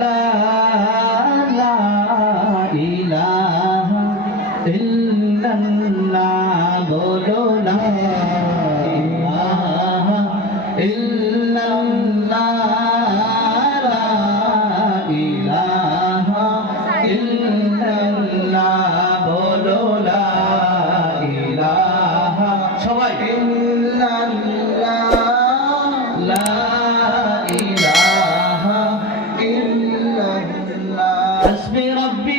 লা ইলাহা ইল্লাল্লাহ বলো লা ইলাহা ইল্লাল্লাহ লা ইলাহা ইল্লাল্লাহ বলো লা ইলাহা সবাই ইল্লাল্লাহ লা ইলাহা ইল্লাল্লাহ হাসবি রাব্বি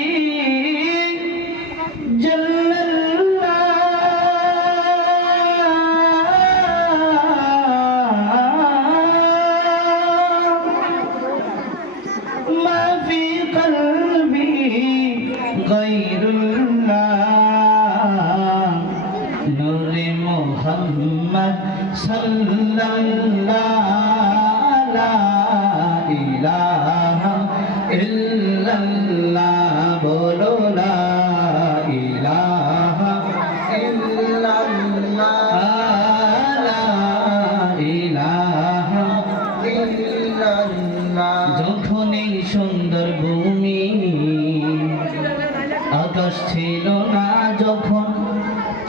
ما في قلبي غير الله نور محمد صلى الله لا إله إلا الله بولو لا إله إلا الله لا إله إلا الله যখন এই সুন্দর ভূমি আকাশ ছিল না, যখন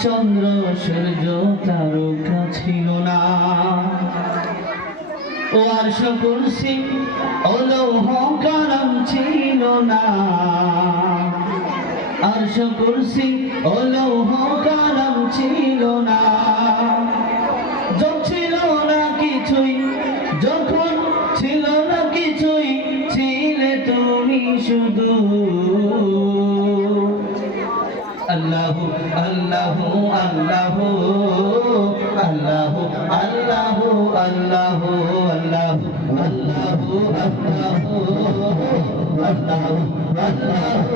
চন্দ্র সূর্য তারকা ছিল না, ও আরশ কুরসি ও লৌহ কলম ছিল না, আরশ কুরসি ও লৌহ কলম ছিল না, যখন ছিল না কিছুই, যখন ছিল না কিছুই, ছিলে তুমি শুধু। আল্লাহু আল্লাহু আল্লাহু আল্লাহু আল্লাহু আল্লাহু আল্লাহু আল্লাহু আল্লাহু আল্লাহু আল্লাহু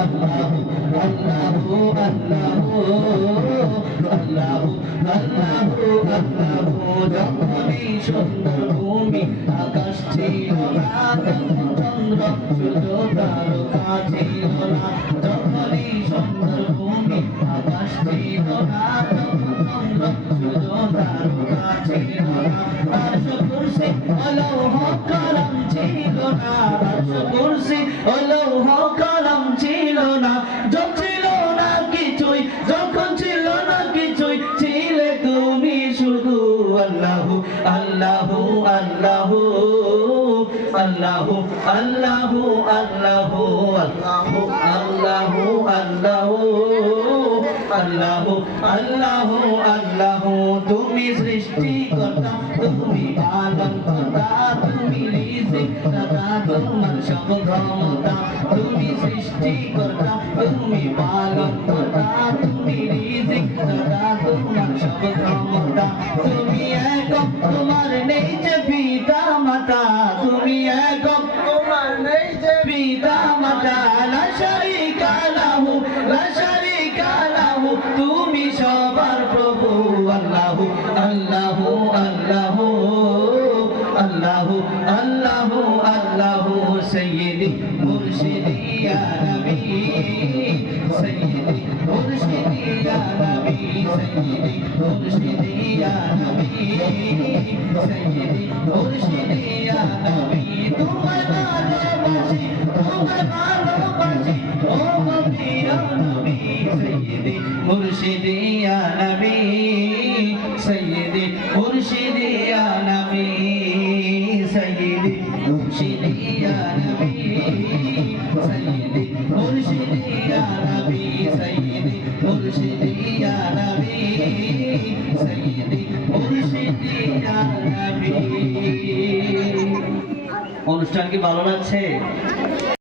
আল্লাহু আল্লাহু আল্লাহু আল্লাহু আল্লাহু যখনই সুন্দর ভূমি আকাশ ছিল না, চন্দ্র সূর্য তারকা ছিল না, যখনই সুন্দর ভূমি আকাশ ছিল না, চন্দ্র সূর্য তারকা ছিল না, আরশ কুরসি ও লৌহ কলম ছিল না, আরশ কুরসি ও লৌহ কলম ছিল না, যখন ছিল না কিছুই, যখন ছিল না কিছুই, ছিলে তুমি শুধু। আল্লাহু আল্লাহু আল্লাহু আল্লাহু আল্লাহু আল্লাহু আল্লাহু আল্লাহু আল্লাহু আল্লাহু আল্লাহু আল্লাহু তুমি সৃষ্টিকর্তা, তুমি পালনকর্তা, তুমি রিজিকদাতা, তোমার সব ক্ষমতা, তুমি সৃষ্টিকর্তা, তুমি পালনকর্তা, তুমি রিজিকদাতা, তোমার সব ক্ষমতা, তুমি একক, তোমার নেই যে পিতা মাতা, তুমি একক, তোমার নেই যে পিতা মাতা, লা শারীকা লাহু, লা শারীকা লাহু, তুমি সবার প্রভু। আল্লাহু আল্লাহু আল্লাহু আল্লাহু আল্লাহু আল্লাহু সাইয়্যিদি মুরশিদি ইয়া নবী, সাইয়্যিদি মুরশিদি ইয়া নবী, সাইয়্যিদি মুরশিদি ইয়া নবী, সাইয়্যিদি মুরশিদি ইয়া নবী, তোমার ভালোবাসি, তোমার ভালোবাসি ও প্রিয় নবী, সাইয়্যিদি মুরশিদি ইয়া নবী, সাইয়্যিদি মুরশিদি ইয়া নবী, সাইয়্যিদি মুরশিদি ইয়া নবী, সাইয়্যিদি মুরশিদি ইয়া নবী, সাইয়্যিদি মুরশিদি ইয়া নবী, সাইয়্যিদি মুরশিদি ইয়া নবী। অনুষ্ঠান কি ভালো লাগছে?